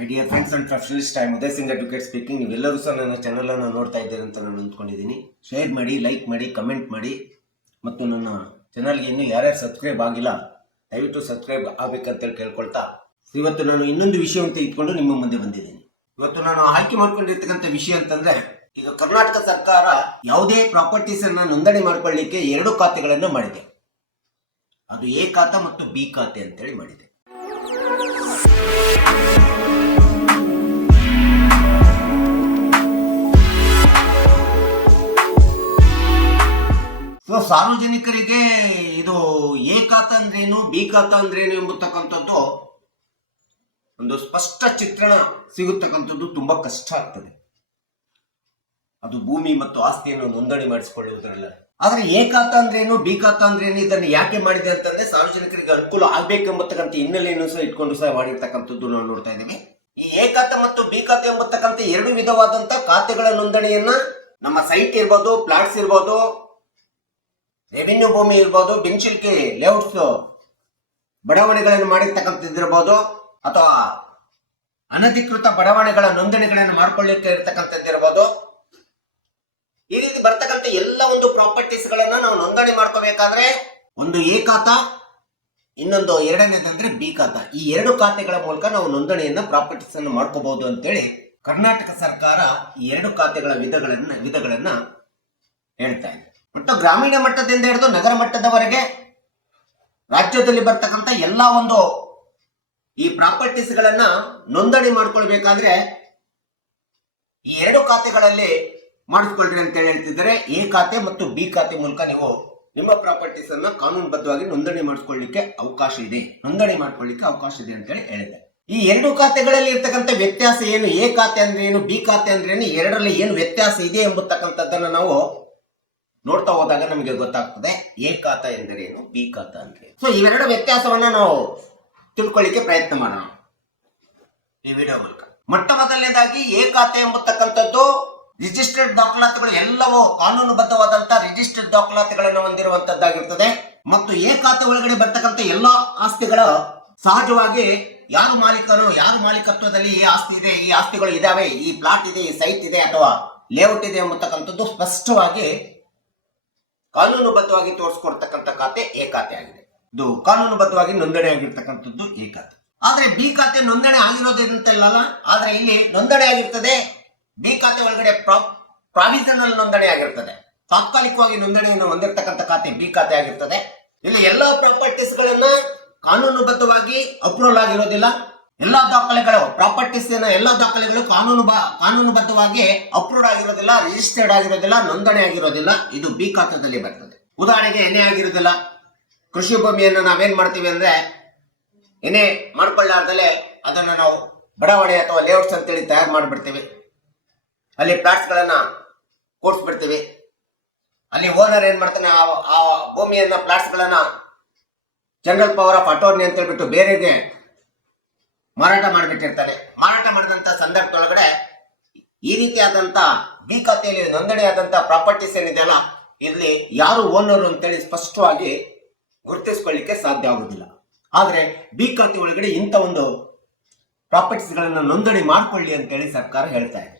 My dear friends and professionalist time Uday Singh advocate speaking. ನೀವೆಲ್ಲರೂ ಸಹ ನನ್ನ ಚಾನಲನ್ನು ನೋಡ್ತಾ ಇದ್ದೀರಿ ಅಂತ ನಾನು ಅಂದ್ಕೊಂಡಿದ್ದೀನಿ. ಶೇರ್ ಮಾಡಿ, ಲೈಕ್ ಮಾಡಿ, ಕಮೆಂಟ್ ಮಾಡಿ, ಮತ್ತು ನನ್ನ ಚಾನಲ್ಗೆ ಇನ್ನೂ ಯಾರ್ಯಾರು ಸಬ್ಸ್ಕ್ರೈಬ್ ಆಗಿಲ್ಲ ದಯವಿಟ್ಟು ಸಬ್ಸ್ಕ್ರೈಬ್ ಆಗಬೇಕಂತೇಳಿ ಕೇಳ್ಕೊಳ್ತಾ, ಇವತ್ತು ನಾನು ಇನ್ನೊಂದು ವಿಷಯವಂತ ಇಟ್ಕೊಂಡು ನಿಮ್ಮ ಮುಂದೆ ಬಂದಿದ್ದೀನಿ. ಇವತ್ತು ನಾನು ಆಯ್ಕೆ ಮಾಡ್ಕೊಂಡಿರ್ತಕ್ಕಂಥ ವಿಷಯ ಅಂತಂದ್ರೆ, ಈಗ ಕರ್ನಾಟಕ ಸರ್ಕಾರ ಯಾವುದೇ ಪ್ರಾಪರ್ಟೀಸ್ ಅನ್ನ ನೋಂದಣಿ ಮಾಡ್ಕೊಳ್ಳಿಕ್ಕೆ 2 ಖಾತೆಗಳನ್ನು ಮಾಡಿದೆ. ಅದು ಎ ಖಾತೆ ಮತ್ತು ಬಿ ಖಾತೆ ಅಂತೇಳಿ ಮಾಡಿದೆ. ಸೊ ಸಾರ್ವಜನಿಕರಿಗೆ ಇದು ಎ ಖಾತೆ ಅಂದ್ರೇನು, ಬಿ ಖಾತೆ ಅಂದ್ರೇನು ಎಂಬತಕ್ಕಂಥದ್ದು ಒಂದು ಸ್ಪಷ್ಟ ಚಿತ್ರಣ ಸಿಗುತ್ತಕ್ಕಂಥದ್ದು ತುಂಬಾ ಕಷ್ಟ ಆಗ್ತದೆ. ಅದು ಭೂಮಿ ಮತ್ತು ಆಸ್ತಿಯನ್ನು ನೋಂದಣಿ ಮಾಡಿಸಿಕೊಳ್ಳುವುದರಲ್ಲ. ಆದ್ರೆ ಎ ಖಾತೆ ಅಂದ್ರೇನು, ಬಿ ಖಾತೆ ಅಂದ್ರೇನು, ಇದನ್ನು ಯಾಕೆ ಮಾಡಿದೆ ಅಂತಂದ್ರೆ ಸಾರ್ವಜನಿಕರಿಗೆ ಅನುಕೂಲ ಆಗ್ಬೇಕೆಂಬತಕ್ಕಂಥ ಹಿನ್ನೆಲೆಯನ್ನು ಸಹ ಇಟ್ಕೊಂಡು ಸಹ ಮಾಡಿರ್ತಕ್ಕಂಥದ್ದು ನಾವು ನೋಡ್ತಾ ಇದ್ದೀವಿ. ಈ ಎ ಖಾತೆ ಮತ್ತು ಬಿ ಖಾತೆ ಎಂಬತಕ್ಕಂಥ 2 ವಿಧವಾದಂತ ಖಾತೆಗಳ ನೋಂದಣಿಯನ್ನ ನಮ್ಮ ಸೈಟ್ ಇರ್ಬೋದು, ಪ್ಲಾಟ್ಸ್ ಇರ್ಬೋದು, ರೆವಿನ್ಯೂ ಭೂಮಿ ಇರ್ಬೋದು, ಬಿನ್ಶಿಲ್ಕಿ ಲೇಔಟ್ಸ್ ಬಡಾವಣೆಗಳನ್ನು ಮಾಡಿರ್ತಕ್ಕಂಥದ್ದಿರ್ಬೋದು, ಅಥವಾ ಅನಧಿಕೃತ ಬಡಾವಣೆಗಳ ನೋಂದಣಿಗಳನ್ನು ಮಾಡ್ಕೊಳ್ಳಿಕ್ಕೆ ಇರ್ತಕ್ಕಂಥದ್ದಿರ್ಬೋದು. ಈ ರೀತಿ ಬರ್ತಕ್ಕಂಥ ಎಲ್ಲ ಒಂದು ಪ್ರಾಪರ್ಟೀಸ್ ಗಳನ್ನ ನಾವು ನೋಂದಣಿ ಮಾಡ್ಕೋಬೇಕಾದ್ರೆ ಒಂದು ಎ ಖಾತಾ, ಇನ್ನೊಂದು ಎರಡನೇದಂದ್ರೆ ಬಿ ಖಾತಾ. ಈ 2 ಖಾತೆಗಳ ಮೂಲಕ ನಾವು ನೋಂದಣಿಯನ್ನ ಪ್ರಾಪರ್ಟೀಸ್ ಅನ್ನು ಮಾಡ್ಕೋಬಹುದು ಅಂತೇಳಿ ಕರ್ನಾಟಕ ಸರ್ಕಾರ ಈ 2 ಖಾತೆಗಳ ವಿಧಗಳನ್ನ ಹೇಳ್ತಾ ಇದೆ. ಒಟ್ಟು ಗ್ರಾಮೀಣ ಮಟ್ಟದಿಂದ ಹಿಡಿದು ನಗರ ಮಟ್ಟದವರೆಗೆ ರಾಜ್ಯದಲ್ಲಿ ಬರ್ತಕ್ಕಂಥ ಎಲ್ಲ ಒಂದು ಈ ಪ್ರಾಪರ್ಟೀಸ್ ಗಳನ್ನ ನೋಂದಣಿ ಮಾಡ್ಕೊಳ್ಬೇಕಾದ್ರೆ ಈ 2 ಖಾತೆಗಳಲ್ಲಿ ಮಾಡಿಸ್ಕೊಳ್ರಿ ಅಂತ ಹೇಳ್ತಿದ್ದಾರೆ. ಎ ಖಾತೆ ಮತ್ತು ಬಿ ಖಾತೆ ಮೂಲಕ ನೀವು ನಿಮ್ಮ ಪ್ರಾಪರ್ಟೀಸ್ ಅನ್ನ ಕಾನೂನುಬದ್ಧವಾಗಿ ನೋಂದಣಿ ಮಾಡಿಸ್ಕೊಳ್ಳಿಕ್ಕೆ ಅವಕಾಶ ಇದೆ, ಅಂತೇಳಿ ಹೇಳಿದೆ. ಈ 2 ಖಾತೆಗಳಲ್ಲಿ ಇರ್ತಕ್ಕಂಥ ವ್ಯತ್ಯಾಸ ಏನು, ಎ ಖಾತೆ ಅಂದ್ರೆ ಏನು, ಬಿ ಖಾತೆ ಅಂದ್ರೆ ಏನು, ಎರಡರಲ್ಲಿ ಏನು ವ್ಯತ್ಯಾಸ ಇದೆ ಎಂಬತಕ್ಕಂಥದ್ದನ್ನ ನಾವು ನೋಡ್ತಾ ಹೋದಾಗ ನಮಗೆ ಗೊತ್ತಾಗ್ತದೆ. ಎ ಖಾತೆ ಎಂದರೇನು, ಬಿ ಖಾತೆ ಅಂದ್ರೆ. ಸೊ ಇವೆರಡು ವ್ಯತ್ಯಾಸವನ್ನ ನಾವು ತಿಳ್ಕೊಳ್ಳಿಕ್ಕೆ ಪ್ರಯತ್ನ ಮಾಡೋಣ ಈ ವಿಡಿಯೋ ಮೂಲಕ. ಮೊಟ್ಟ ಮೊದಲನೇದಾಗಿ ಎ ಖಾತೆ ಎಂಬತಕ್ಕಂಥದ್ದು ರಿಜಿಸ್ಟರ್ಡ್ ದಾಖಲಾತಿಗಳು ಎಲ್ಲವೂ ಕಾನೂನುಬದ್ಧವಾದಂತಹ ರಿಜಿಸ್ಟರ್ಡ್ ದಾಖಲಾತಿಗಳನ್ನು ಹೊಂದಿರುವಂತದ್ದಾಗಿರ್ತದೆ. ಮತ್ತು ಎ ಖಾತೆ ಒಳಗಡೆ ಬರ್ತಕ್ಕಂಥ ಎಲ್ಲಾ ಆಸ್ತಿಗಳ ಸಹಜವಾಗಿ ಯಾರು ಮಾಲೀಕನು, ಯಾರು ಮಾಲೀಕತ್ವದಲ್ಲಿ ಈ ಆಸ್ತಿ ಇದೆ, ಈ ಆಸ್ತಿಗಳು ಇದಾವೆ, ಈ ಪ್ಲಾಟ್ ಇದೆ, ಈ ಸೈಟ್ ಇದೆ ಅಥವಾ ಲೇಔಟ್ ಇದೆ ಎಂಬತಕ್ಕಂಥದ್ದು ಸ್ಪಷ್ಟವಾಗಿ ಕಾನೂನುಬದ್ಧವಾಗಿ ತೋರಿಸ್ಕೊಡ್ತಕ್ಕಂಥ ಖಾತೆ ಎ ಖಾತೆ ಆಗಿದೆ. ಇದು ಕಾನೂನುಬದ್ಧವಾಗಿ ನೋಂದಣಿ ಆಗಿರ್ತಕ್ಕಂಥದ್ದು ಎ ಖಾತೆ. ಆದ್ರೆ ಬಿ ಖಾತೆ ನೋಂದಣಿ ಆಗಿರೋದಂತೆಲ್ಲ, ಆದ್ರೆ ಇಲ್ಲಿ ನೋಂದಣಿ ಆಗಿರ್ತದೆ ಬಿ ಖಾತೆ ಒಳಗಡೆ ಪ್ರಾವಿಷನಲ್ ನೋಂದಣಿ ಆಗಿರ್ತದೆ. ತಾತ್ಕಾಲಿಕವಾಗಿ ನೋಂದಣಿಯನ್ನು ಹೊಂದಿರತಕ್ಕಂಥ ಖಾತೆ ಬಿ ಖಾತೆ ಆಗಿರ್ತದೆ. ಇಲ್ಲಿ ಎಲ್ಲಾ ಪ್ರಾಪರ್ಟೀಸ್ ಗಳನ್ನ ಕಾನೂನುಬದ್ಧವಾಗಿ ಅಪ್ರೂವಲ್ ಆಗಿರೋದಿಲ್ಲ. ಎಲ್ಲಾ ದಾಖಲೆಗಳು, ಪ್ರಾಪರ್ಟೀಸ್ ಎಲ್ಲಾ ದಾಖಲೆಗಳು ಕಾನೂನುಬದ್ಧವಾಗಿ ಅಪ್ರೂವ್ಡ್ ಆಗಿರೋದಿಲ್ಲ, ರಿಜಿಸ್ಟರ್ಡ್ ಆಗಿರೋದಿಲ್ಲ, ನೋಂದಣಿ ಆಗಿರೋದಿಲ್ಲ. ಇದು ಬಿ ಖಾತೆದಲ್ಲಿ ಬರ್ತದೆ. ಉದಾಹರಣೆಗೆ ಎನೆ ಆಗಿರೋದಿಲ್ಲ. ಕೃಷಿ ಭೂಮಿಯನ್ನು ನಾವೇನ್ ಮಾಡ್ತೀವಿ ಅಂದ್ರೆ ಎನೆ ಮಾಡ್ಕೊಳ್ಳಾರ್ದಲೆ ಅದನ್ನ ನಾವು ಬಡಾವಣೆ ಅಥವಾ ಲೇಔಟ್ಸ್ ಅಂತೇಳಿ ತಯಾರು ಮಾಡಿಬಿಡ್ತೀವಿ. ಅಲ್ಲಿ ಪ್ಲಾಟ್ಸ್ ಗಳನ್ನ ಕೂಡಿಸ್ಬಿಡ್ತೀವಿ. ಅಲ್ಲಿ ಓನರ್ ಏನ್ ಮಾಡ್ತಾನೆ, ಆ ಭೂಮಿಯನ್ನ ಪ್ಲಾಟ್ಸ್ ಗಳನ್ನ ಜನರಲ್ ಪವರ್ ಆಫ್ ಅಟಾರ್ನಿ ಅಂತ ಹೇಳ್ಬಿಟ್ಟು ಬೇರೆಗೆ ಮಾರಾಟ ಮಾಡಿಬಿಟ್ಟಿರ್ತಾನೆ. ಮಾರಾಟ ಮಾಡಿದಂತ ಸಂದರ್ಭದೊಳಗಡೆ ಈ ರೀತಿಯಾದಂತ ಬಿ ಖಾತೆಯಲ್ಲಿ ನೋಂದಣಿ ಆದಂತ ಪ್ರಾಪರ್ಟೀಸ್ ಏನಿದೆಯಲ್ಲ, ಇಲ್ಲಿ ಯಾರು ಓನರ್ ಅಂತೇಳಿ ಸ್ಪಷ್ಟವಾಗಿ ಗುರುತಿಸ್ಕೊಳ್ಳಿಕ್ಕೆ ಸಾಧ್ಯ ಆಗುದಿಲ್ಲ. ಆದ್ರೆ ಬಿ ಖಾತೆ ಒಳಗಡೆ ಇಂಥ ಒಂದು ಪ್ರಾಪರ್ಟೀಸ್ ಗಳನ್ನ ನೋಂದಣಿ ಮಾಡ್ಕೊಳ್ಳಿ ಅಂತೇಳಿ ಸರ್ಕಾರ ಹೇಳ್ತಾ ಇದೆ.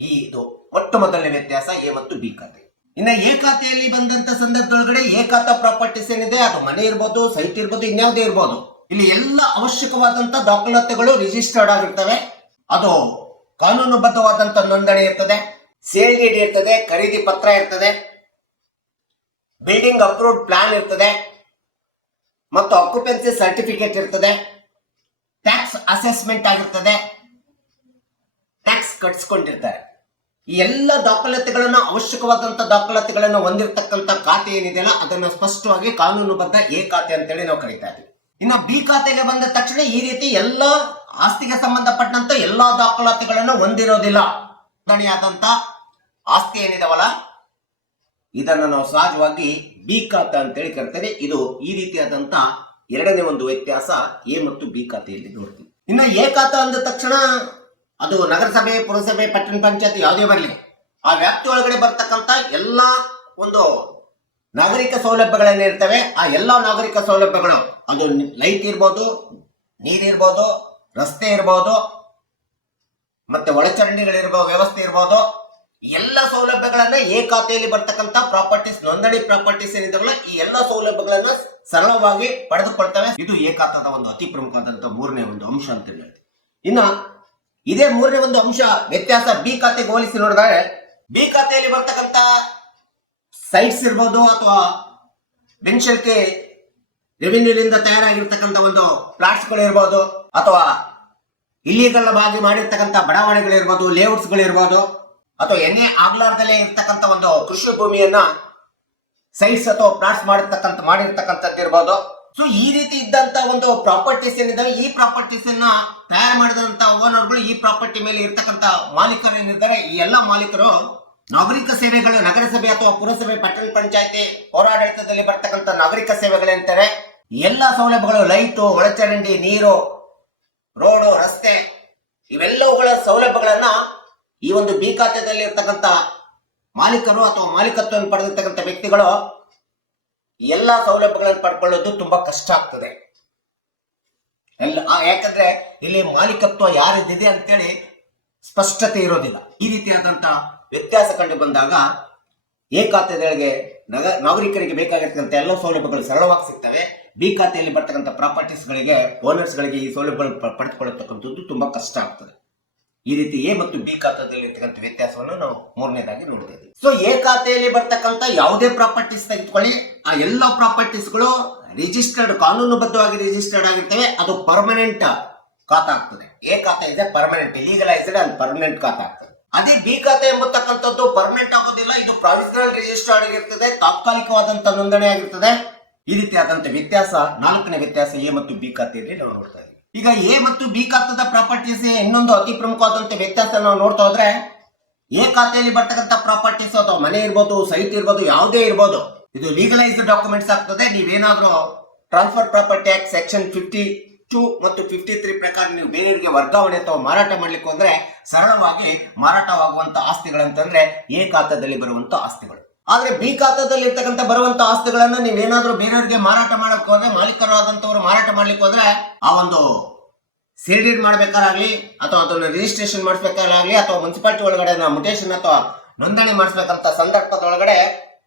ಇದು ಮೊಟ್ಟ ಮೊದಲನೇ ವ್ಯತ್ಯಾಸ ಎ ಮತ್ತು ಬಿ ಖಾತೆ. ಇನ್ನ ಎ ಖಾತೆಯಲ್ಲಿ ಬಂದಂತ ಸಂದರ್ಭದೊಳಗಡೆ ಎ ಖಾತಾ ಪ್ರಾಪರ್ಟೀಸ್ ಏನಿದೆ, ಅದು ಮನೆ ಇರ್ಬೋದು, ಸೈಟ್ ಇರ್ಬೋದು, ಇನ್ಯಾವುದೇ ಇರ್ಬೋದು, ಇಲ್ಲಿ ಎಲ್ಲ ಅವಶ್ಯಕವಾದಂತ ದಾಖಲಾತಿಗಳು ರಿಜಿಸ್ಟರ್ಡ್ ಆಗಿರ್ತವೆ. ಅದು ಕಾನೂನುಬದ್ಧವಾದಂತ ನೋಂದಣಿ ಇರ್ತದೆ, ಸೇಲ್ ಡೀಡ್ ಇರ್ತದೆ, ಖರೀದಿ ಪತ್ರ ಇರ್ತದೆ, ಬಿಲ್ಡಿಂಗ್ ಅಪ್ರೂವ್ಡ್ ಪ್ಲಾನ್ ಇರ್ತದೆ, ಮತ್ತು ಆಕ್ಯುಪೆನ್ಸಿ ಸರ್ಟಿಫಿಕೇಟ್ ಇರ್ತದೆ, ಟ್ಯಾಕ್ಸ್ ಅಸೆಸ್ಮೆಂಟ್ ಆಗಿರ್ತದೆ, ಟ್ಯಾಕ್ಸ್ ಕಟ್ಸ್ಕೊಂಡಿರ್ತಾರೆ. ಈ ಎಲ್ಲ ದಾಖಲಾತಿಗಳನ್ನ, ಅವಶ್ಯಕವಾದಂತ ದಾಖಲಾತಿಗಳನ್ನ ಹೊಂದಿರತಕ್ಕಂತ ಖಾತೆ ಏನಿದೆಯಲ್ಲ, ಅದನ್ನ ಸ್ಪಷ್ಟವಾಗಿ ಕಾನೂನುಬದ್ಧ ಎ ಖಾತೆ ಅಂತೇಳಿ ನಾವು ಕರೀತಾ ಇದ್ದೀವಿ. ಇನ್ನು ಬಿ ಖಾತೆಗೆ ಬಂದ ತಕ್ಷಣ ಈ ರೀತಿ ಎಲ್ಲ ಆಸ್ತಿಗೆ ಸಂಬಂಧಪಟ್ಟಂತ ಎಲ್ಲಾ ದಾಖಲಾತಿಗಳನ್ನು ಹೊಂದಿರೋದಿಲ್ಲ. ನೋಂದಣಿಯಾದಂತ ಆಸ್ತಿ ಏನಿದಾವಲ್ಲ, ಇದನ್ನ ನಾವು ಸಹಜವಾಗಿ ಬಿ ಖಾತೆ ಅಂತೇಳಿ ಕರಿತೇವೆ. ಇದು ಈ ರೀತಿಯಾದಂತ ಎರಡನೇ ಒಂದು ವ್ಯತ್ಯಾಸ ಎ ಮತ್ತು ಬಿ ಖಾತೆಯಲ್ಲಿ ನೋಡ್ತೀವಿ. ಇನ್ನು ಎ ಖಾತೆ ಅಂದ ತಕ್ಷಣ ಅದು ನಗರಸಭೆ, ಪುರಸಭೆ, ಪಟ್ಟಣ ಪಂಚಾಯತ್ ಯಾವುದೇ ಬರಲಿ, ಆ ವ್ಯಾಪ್ತಿ ಒಳಗಡೆ ಬರ್ತಕ್ಕಂಥ ಎಲ್ಲಾ ಒಂದು ನಾಗರಿಕ ಸೌಲಭ್ಯಗಳೇನಿರ್ತವೆ, ಆ ಎಲ್ಲಾ ನಾಗರಿಕ ಸೌಲಭ್ಯಗಳು, ಅದು ಲೈಟ್ ಇರ್ಬೋದು, ನೀರಿರ್ಬೋದು, ರಸ್ತೆ ಇರ್ಬೋದು, ಮತ್ತೆ ಒಳಚರಂಡಿಗಳಿರ್ಬೋ ವ್ಯವಸ್ಥೆ ಇರ್ಬೋದು, ಎಲ್ಲ ಸೌಲಭ್ಯಗಳನ್ನ ಎ ಖಾತೆಯಲ್ಲಿ ಬರ್ತಕ್ಕಂಥ ಪ್ರಾಪರ್ಟೀಸ್, ನೋಂದಣಿ ಪ್ರಾಪರ್ಟೀಸ್ ಏನಿದಾವಲ್ಲ ಈ ಎಲ್ಲ ಸೌಲಭ್ಯಗಳನ್ನ ಸರಳವಾಗಿ ಪಡೆದುಕೊಳ್ತವೆ. ಇದು ಎ ಖಾತದ ಒಂದು ಅತಿ ಪ್ರಮುಖವಾದಂತಹ ಮೂರನೇ ಒಂದು ಅಂಶ ಅಂತ ಹೇಳ್ತೀವಿ. ಇನ್ನ ಇದೇ ಮೂರನೇ ಒಂದು ಅಂಶ ವ್ಯತ್ಯಾಸ ಬಿ ಖಾತೆಗೆ ಹೋಲಿಸಿ ನೋಡಿದ್ರೆ, ಬಿ ಖಾತೆಯಲ್ಲಿ ಬರ್ತಕ್ಕಂಥ ಸೈಟ್ಸ್ ಇರ್ಬೋದು ಅಥವಾ ಬೆಂಚಲ್ಕೆ ರೆವಿನ್ಯೂನಿಂದ ತಯಾರಾಗಿರ್ತಕ್ಕಂಥ ಒಂದು ಪ್ಲಾಟ್ಸ್ಗಳು ಇರ್ಬೋದು, ಅಥವಾ ಇಲ್ಲಿಗಲ್ ಆಗಿ ಮಾಡಿರ್ತಕ್ಕಂಥ ಬಡಾವಣೆಗಳಿರ್ಬೋದು, ಲೇಔಟ್ಸ್ಗಳಿರ್ಬೋದು, ಅಥವಾ ಎಣ್ಣೆ ಆಗ್ಲಾರ್ದಲ್ಲೇ ಇರ್ತಕ್ಕಂಥ ಒಂದು ಕೃಷಿ ಭೂಮಿಯನ್ನ ಸೈಟ್ಸ್ ಅಥವಾ ಪ್ಲಾಟ್ಸ್ ಮಾಡಿರ್ತಕ್ಕಂಥದ್ದು ಇರ್ಬೋದು. ಸೊ ಈ ರೀತಿ ಇದ್ದಂತ ಒಂದು ಪ್ರಾಪರ್ಟೀಸ್ ಏನಿದಾವೆ, ಈ ಪ್ರಾಪರ್ಟೀಸ್ ಅನ್ನ ತಯಾರು ಮಾಡಿದಂತ ಓನರ್ಗಳು, ಈ ಪ್ರಾಪರ್ಟಿ ಮೇಲೆ ಇರ್ತಕ್ಕಂಥ ಮಾಲೀಕರು ಏನಿದ್ದಾರೆ, ಈ ಎಲ್ಲ ಮಾಲೀಕರು ನಾಗರಿಕ ಸೇವೆಗಳು, ನಗರಸಭೆ ಅಥವಾ ಪುರಸಭೆ, ಪಟ್ಟಣ ಪಂಚಾಯತಿ ಪೌರಾಡಳಿತದಲ್ಲಿ ಬರ್ತಕ್ಕಂಥ ನಾಗರಿಕ ಸೇವೆಗಳೇಂತಾರೆ ಎಲ್ಲಾ ಸೌಲಭ್ಯಗಳು, ಲೈಟು, ಒಳಚರಂಡಿ, ನೀರು, ರೋಡು, ರಸ್ತೆ, ಇವೆಲ್ಲವುಗಳ ಸೌಲಭ್ಯಗಳನ್ನ ಈ ಒಂದು ಬಿ ಖಾತೆದಲ್ಲಿ ಇರ್ತಕ್ಕಂಥ ಮಾಲೀಕರು ಅಥವಾ ಮಾಲೀಕತ್ವವನ್ನು ಪಡೆದಿರ್ತಕ್ಕಂಥ ವ್ಯಕ್ತಿಗಳು ಎಲ್ಲಾ ಸೌಲಭ್ಯಗಳನ್ನು ಪಡ್ಕೊಳ್ಳೋದು ತುಂಬಾ ಕಷ್ಟ ಆಗ್ತದೆ. ಯಾಕಂದ್ರೆ ಇಲ್ಲಿ ಮಾಲೀಕತ್ವ ಯಾರಿದೆ ಅಂತೇಳಿ ಸ್ಪಷ್ಟತೆ ಇರೋದಿಲ್ಲ. ಈ ರೀತಿಯಾದಂತ ವ್ಯತ್ಯಾಸ ಕಂಡು ಬಂದಾಗ ಎ ಖಾತೆಗಳಿಗೆ ನಾಗರಿಕರಿಗೆ ಬೇಕಾಗಿರ್ತಕ್ಕಂಥ ಎಲ್ಲ ಸೌಲಭ್ಯಗಳು ಸರಳವಾಗಿ ಸಿಗ್ತವೆ. ಬಿ ಖಾತೆಯಲ್ಲಿ ಬರ್ತಕ್ಕಂಥ ಪ್ರಾಪರ್ಟೀಸ್ ಗಳಿಗೆ, ಓನರ್ಸ್ ಗಳಿಗೆ ಈ ಸೌಲಭ್ಯಗಳು ಪಡೆದುಕೊಳ್ಳತಕ್ಕಂಥದ್ದು ತುಂಬಾ ಕಷ್ಟ ಆಗ್ತದೆ. ಈ ರೀತಿ ಎ ಮತ್ತು ಬಿ ಖಾತೆಯಲ್ಲಿ ಇರ್ತಕ್ಕಂಥ ವ್ಯತ್ಯಾಸವನ್ನು ನಾವು ಮೂರನೇದಾಗಿ ನೋಡ್ತಾ ಇದ್ದೀವಿ. ಸೊ ಎ ಖಾತೆಯಲ್ಲಿ ಬರ್ತಕ್ಕಂಥ ಯಾವುದೇ ಪ್ರಾಪರ್ಟೀಸ್ ತೆಗೆದುಕೊಳ್ಳಿ, ಆ ಎಲ್ಲ ಪ್ರಾಪರ್ಟೀಸ್ಗಳು ರಿಜಿಸ್ಟರ್ಡ್, ಕಾನೂನುಬದ್ಧವಾಗಿ ರಿಜಿಸ್ಟರ್ಡ್ ಆಗಿರ್ತವೆ. ಅದು ಪರ್ಮನೆಂಟ್ ಖಾತಾ ಆಗ್ತದೆ. ಎ ಖಾತೆ ಇದೆ ಪರ್ಮನೆಂಟ್, ಲೀಗಲೈಸ್ಡ್ ಅಂಡ್ ಪರ್ಮನೆಂಟ್ ಖಾತಾ ಆಗ್ತದೆ. ಅದೇ ಬಿ ಖಾತೆ ಎಂಬತಕ್ಕಂಥದ್ದು ಪರ್ಮನೆಂಟ್ ಆಗೋದಿಲ್ಲ, ಇದು ಪ್ರಾವಿಷನಲ್ ರಿಜಿಸ್ಟರ್ಡ್ ಆಗಿರ್ತದೆ, ತಾತ್ಕಾಲಿಕವಾದಂತ ನೋಂದಣಿ ಆಗಿರ್ತದೆ. ಈ ರೀತಿಯಾದಂತ ವ್ಯತ್ಯಾಸ, ನಾಲ್ಕನೇ ವ್ಯತ್ಯಾಸ ಎ ಮತ್ತು ಬಿ ಖಾತೆಯಲ್ಲಿ ನಾವು ನೋಡ್ತಾ ಇದ್ದೀವಿ. ಈಗ ಎ ಮತ್ತು ಬಿ ಖಾತದ ಪ್ರಾಪರ್ಟೀಸ್ ಇನ್ನೊಂದು ಅತಿ ಪ್ರಮುಖವಾದಂತ ವ್ಯತ್ಯಾಸ ನಾವು ನೋಡ್ತಾ ಹೋದ್ರೆ, ಎ ಖಾತೆಯಲ್ಲಿ ಬರ್ತಕ್ಕಂಥ ಪ್ರಾಪರ್ಟೀಸ್ ಅಥವಾ ಮನೆ ಇರ್ಬೋದು, ಸೈಟ್ ಇರ್ಬೋದು, ಯಾವುದೇ ಇರ್ಬೋದು, ಇದು ಲೀಗಲೈಸ್ಡ್ ಡಾಕ್ಯುಮೆಂಟ್ಸ್ ಆಗ್ತದೆ. ನೀವೇನಾದ್ರೂ ಟ್ರಾನ್ಸ್ಫರ್ ಪ್ರಾಪರ್ಟಿ ಆಕ್ಟ್ ಸೆಕ್ಷನ್ 52 ಮತ್ತು 53 ಪ್ರಕಾರ ನೀವು ಬೇರೆಯವರಿಗೆ ವರ್ಗಾವಣೆ ಅಥವಾ ಮಾರಾಟ ಮಾಡ್ಲಿಕ್ಕೆ ಹೋದ್ರೆ ಸರಳವಾಗಿ ಮಾರಾಟವಾಗುವಂತ ಆಸ್ತಿಗಳಂತಂದ್ರೆ ಎ ಖಾತಾದಲ್ಲಿ ಬರುವಂತ ಆಸ್ತಿಗಳು. ಆದ್ರೆ ಬಿ ಖಾತಾದಲ್ಲಿ ಇರ್ತಕ್ಕಂಥ ಬರುವಂತ ಆಸ್ತಿಗಳನ್ನ ನೀವೇನಾದ್ರೂ ಬೇರೆಯವರಿಗೆ ಮಾರಾಟ ಮಾಡಕ್ ಹೋದ್ರೆ, ಮಾಲೀಕರಾದಂತವ್ರು ಮಾರಾಟ ಮಾಡ್ಲಿಕ್ಕೆ ಹೋದ್ರೆ ಆ ಒಂದು ಸೇಲ್ಡೀಡ್ ಮಾಡ್ಬೇಕಾಗ್ಲಿ ಅಥವಾ ಅದನ್ನು ರಿಜಿಸ್ಟ್ರೇಷನ್ ಮಾಡಿಸ್ಬೇಕಾಗ್ಲಿ ಅಥವಾ ಮುನ್ಸಿಪಾಲಿಟಿ ಒಳಗಡೆ ಮುಟೇಶನ್ ಅಥವಾ ನೋಂದಣಿ ಮಾಡಿಸ್ಬೇಕಂತ ಸಂದರ್ಭದೊಳಗಡೆ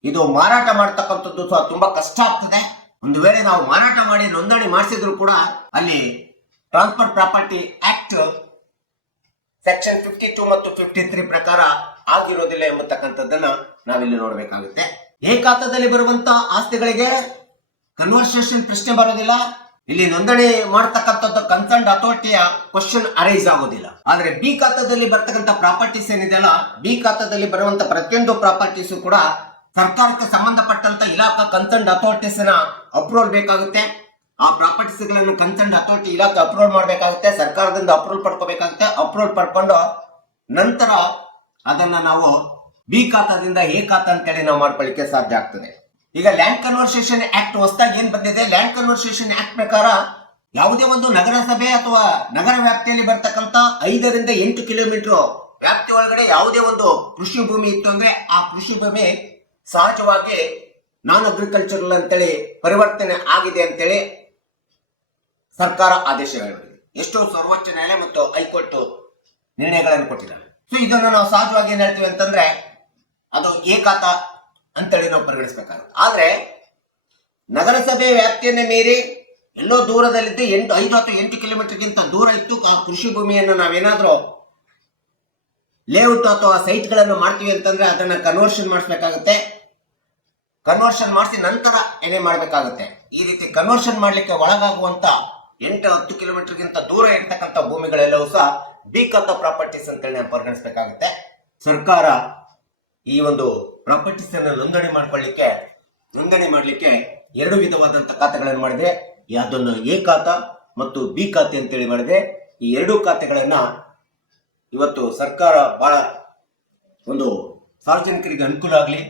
ಇದು ಮಾರಾಟ ಮಾಡ್ತಕ್ಕಂಥದ್ದು ತುಂಬಾ ಕಷ್ಟ ಆಗ್ತದೆ. ಒಂದು ವೇಳೆ ನಾವು ಮಾರಾಟ ಮಾಡಿ ನೋಂದಣಿ ಮಾಡಿಸಿದ್ರು ಕೂಡ ಅಲ್ಲಿ ಟ್ರಾನ್ಸ್ಫರ್ ಪ್ರಾಪರ್ಟಿ ಆಕ್ಟ್ ಸೆಕ್ಷನ್ 52 ಮತ್ತು 53 ಪ್ರಕಾರ ಆಗಿರೋದಿಲ್ಲ ಎಂಬತಕ್ಕಂಥದ್ದನ್ನ ನಾವಿಲ್ಲಿ ನೋಡ್ಬೇಕಾಗುತ್ತೆ. ಎ ಖಾತಾದಲ್ಲಿ ಬರುವಂತ ಆಸ್ತಿಗಳಿಗೆ ಕನ್ವರ್ಸೇಷನ್ ಪ್ರಶ್ನೆ ಬರೋದಿಲ್ಲ. ಇಲ್ಲಿ ನೋಂದಣಿ ಮಾಡತಕ್ಕಂಥದ್ದು ಕನ್ಸರ್ನ್ ಅಥಾರಿಟಿಯ ಕ್ವಶನ್ ಅರೈಸ್ ಆಗೋದಿಲ್ಲ. ಆದ್ರೆ ಬಿ ಖಾತಾದಲ್ಲಿ ಬರ್ತಕ್ಕಂಥ ಪ್ರಾಪರ್ಟೀಸ್ ಏನಿದೆಯಲ್ಲ, ಬಿ ಖಾತಾದಲ್ಲಿ ಬರುವಂತ ಪ್ರತಿಯೊಂದು ಪ್ರಾಪರ್ಟೀಸ್ ಕೂಡ ಸರ್ಕಾರಕ್ಕೆ ಸಂಬಂಧಪಟ್ಟಂತ ಇಲಾಖಾ ಕನ್ಸರ್ನ್ ಅಥಾರಿಟೀಸ್ ನ ಅಪ್ರೂವಲ್ ಬೇಕಾಗುತ್ತೆ. ಆ ಪ್ರಾಪರ್ಟೀಸ್ ಗಳನ್ನು ಕನ್ಸರ್ನ್ ಅಥಾರಿಟಿ ಇಲಾಖೆ ಅಪ್ರೂವಲ್ ಮಾಡಬೇಕಾಗುತ್ತೆ, ಸರ್ಕಾರದಿಂದ ಅಪ್ರೂವಲ್ ಪಡ್ಕೋಬೇಕಾಗುತ್ತೆ. ಅಪ್ರೂವಲ್ ಪಡ್ಕೊಂಡು ನಂತರ ಅದನ್ನ ನಾವು ಬಿ ಖಾತಾದಿಂದ ಎ ಖಾತಾ ಅಂತೇಳಿ ನಾವು ಮಾಡ್ಕೊಳ್ಳಿಕ್ಕೆ ಸಾಧ್ಯ ಆಗ್ತದೆ. ಈಗ ಲ್ಯಾಂಡ್ ಕನ್ವರ್ಸೇಷನ್ ಆಕ್ಟ್ ಹೊಸದಾಗಿ ಏನ್ ಬಂದಿದೆ, ಲ್ಯಾಂಡ್ ಕನ್ವರ್ಸೇಷನ್ ಆಕ್ಟ್ ಪ್ರಕಾರ ಯಾವುದೇ ಒಂದು ನಗರಸಭೆ ಅಥವಾ ನಗರ ವ್ಯಾಪ್ತಿಯಲ್ಲಿ ಬರ್ತಕ್ಕಂಥ 5 ರಿಂದ 8 ಕಿಲೋಮೀಟರ್ ವ್ಯಾಪ್ತಿ ಒಳಗಡೆ ಯಾವುದೇ ಒಂದು ಕೃಷಿ ಭೂಮಿ ಇತ್ತು ಅಂದ್ರೆ ಆ ಕೃಷಿ ಭೂಮಿ ಸಹಜವಾಗಿ ನಾನ್ ಅಗ್ರಿಕಲ್ಚರಲ್ ಅಂತೇಳಿ ಪರಿವರ್ತನೆ ಆಗಿದೆ ಅಂತೇಳಿ ಸರ್ಕಾರ ಆದೇಶ ಹೇಳಿದೆ. ಎಷ್ಟೋ ಸರ್ವೋಚ್ಚ ನ್ಯಾಯಾಲಯ ಮತ್ತು ಹೈಕೋರ್ಟ್ ನಿರ್ಣಯಗಳನ್ನು ಕೊಟ್ಟಿದ್ದಾರೆ. ಸೊ ಇದನ್ನು ನಾವು ಸಹಜವಾಗಿ ಏನ್ ಹೇಳ್ತೀವಿ ಅಂತಂದ್ರೆ ಅದು ಎ ಖಾತಾ ಅಂತೇಳಿ ನಾವು ಪರಿಗಣಿಸಬೇಕಾಗುತ್ತೆ. ಆದ್ರೆ ನಗರಸಭೆ ವ್ಯಾಪ್ತಿಯನ್ನೇ ಮೀರಿ ಎಲ್ಲೋ ದೂರದಲ್ಲಿದ್ದು 5 ಅಥವಾ 8 ಕಿಲೋಮೀಟರ್ಗಿಂತ ದೂರ ಇತ್ತು ಆ ಕೃಷಿ ಭೂಮಿಯನ್ನು ನಾವೇನಾದ್ರೂ ಲೇಔಟ್ ಅಥವಾ ಸೈಟ್ ಗಳನ್ನು ಮಾಡ್ತೀವಿ ಅಂತಂದ್ರೆ ಅದನ್ನ ಕನ್ವರ್ಷನ್ ಮಾಡಿಸ್ಬೇಕಾಗುತ್ತೆ. ಕನ್ವರ್ಷನ್ ಮಾಡಿಸಿ ನಂತರ ಏನೇ ಮಾಡ್ಬೇಕಾಗುತ್ತೆ. ಈ ರೀತಿ ಕನ್ವರ್ಷನ್ ಮಾಡ್ಲಿಕ್ಕೆ ಒಳಗಾಗುವಂತ 8-10 ಕಿಲೋಮೀಟರ್ಗಿಂತ ದೂರ ಇರ್ತಕ್ಕಂಥ ಭೂಮಿಗಳೆಲ್ಲವೂ ಸಹ ಬಿ ಖಾತಾ ಪ್ರಾಪರ್ಟೀಸ್ ಅಂತೇಳಿ ನಾವು ಪರಿಗಣಿಸಬೇಕಾಗುತ್ತೆ. ಸರ್ಕಾರ ಈ ಒಂದು ಪ್ರಾಪರ್ಟೀಸ್ ಅನ್ನು ನೋಂದಣಿ ಮಾಡ್ಲಿಕ್ಕೆ 2 ವಿಧವಾದಂತ ಖಾತೆಗಳನ್ನು ಮಾಡಿದೆ. ಅದನ್ನು ಎ ಖಾತಾ ಮತ್ತು ಬಿ ಖಾತೆ ಅಂತೇಳಿ ಮಾಡಿದೆ. ಈ 2 ಖಾತೆಗಳನ್ನ ಇವತ್ತು ಸರ್ಕಾರ ಬಹಳ ಒಂದು ಸಾರ್ವಜನಿಕರಿಗೆ ಅನುಕೂಲ ಆಗಲಿ,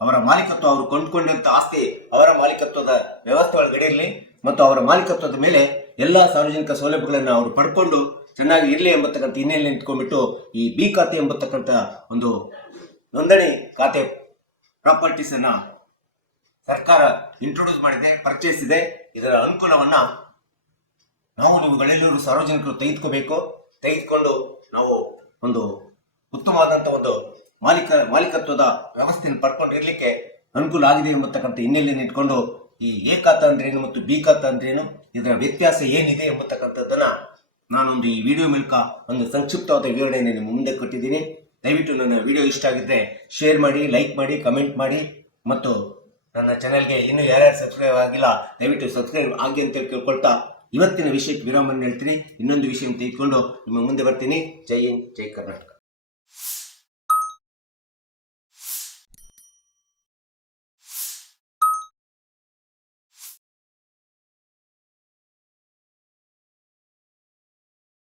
ಅವರ ಮಾಲೀಕತ್ವ, ಅವರು ಕೊಂಡ್ಕೊಂಡಂತ ಆಸ್ತಿ ಅವರ ಮಾಲೀಕತ್ವದ ವ್ಯವಸ್ಥೆ ಒಳಗಡೆ ಇರಲಿ ಮತ್ತು ಅವರ ಮಾಲೀಕತ್ವದ ಮೇಲೆ ಎಲ್ಲಾ ಸಾರ್ವಜನಿಕ ಸೌಲಭ್ಯಗಳನ್ನು ಅವರು ಪಡ್ಕೊಂಡು ಚೆನ್ನಾಗಿ ಇರಲಿ ಎಂಬತಕ್ಕಂಥ ಹಿನ್ನೆಲೆಯಲ್ಲಿ ನಿಂತ್ಕೊಂಡ್ಬಿಟ್ಟು ಈ ಬಿ ಖಾತೆ ಎಂಬತಕ್ಕಂಥ ಒಂದು ನೋಂದಣಿ ಖಾತೆ ಪ್ರಾಪರ್ಟೀಸ್ ಅನ್ನ ಸರ್ಕಾರ ಇಂಟ್ರೊಡ್ಯೂಸ್ ಮಾಡಿದೆ, ಪರ್ಚೇಸ್ ಇದೆ. ಇದರ ಅನುಕೂಲವನ್ನ ನಾವು ನೀವುಗಳೆಲ್ಲರೂ ಸಾರ್ವಜನಿಕರು ತೆಗೆದುಕೊಂಡು ನಾವು ಒಂದು ಉತ್ತಮವಾದಂಥ ಒಂದು ಮಾಲೀಕತ್ವದ ವ್ಯವಸ್ಥೆಯನ್ನು ಪಡ್ಕೊಂಡಿರ್ಲಿಕ್ಕೆ ಅನುಕೂಲ ಆಗಿದೆ ಎಂಬತಕ್ಕಂಥ ಹಿನ್ನೆಲೆಯನ್ನು ಇಟ್ಕೊಂಡು ಈ ಎ ಖಾತಾ ಅಂದ್ರೇನು ಮತ್ತು ಬಿ ಖಾತಾ ಅಂದ್ರೇನು, ಇದರ ವ್ಯತ್ಯಾಸ ಏನಿದೆ ಎಂಬತಕ್ಕಂಥದ್ದನ್ನ ನಾನೊಂದು ಈ ವಿಡಿಯೋ ಮೂಲಕ ಒಂದು ಸಂಕ್ಷಿಪ್ತವಾದ ವಿವರಣೆಯನ್ನು ನಿಮ್ಮ ಮುಂದೆ ಕೊಟ್ಟಿದ್ದೀನಿ. ದಯವಿಟ್ಟು ನನ್ನ ವಿಡಿಯೋ ಇಷ್ಟ ಆಗಿದ್ರೆ ಶೇರ್ ಮಾಡಿ, ಲೈಕ್ ಮಾಡಿ, ಕಮೆಂಟ್ ಮಾಡಿ ಮತ್ತು ನನ್ನ ಚಾನೆಲ್ಗೆ ಇನ್ನೂ ಯಾರ್ಯಾರು ಸಬ್ಸ್ಕ್ರೈಬ್ ಆಗಿಲ್ಲ ದಯವಿಟ್ಟು ಸಬ್ಸ್ಕ್ರೈಬ್ ಆಗಿ ಅಂತ ಕೇಳ್ಕೊಳ್ತಾ ಇವತ್ತಿನ ವಿಷಯಕ್ಕೆ ವಿರಾಮವನ್ನು ಹೇಳ್ತೀನಿ. ಇನ್ನೊಂದು ವಿಷಯ ತೆಗೆದುಕೊಂಡು ನಿಮ್ಮ ಮುಂದೆ ಬರ್ತೀನಿ. ಜೈ ಹಿಂದ್, ಜೈ ಕರ್ನಾಟಕ.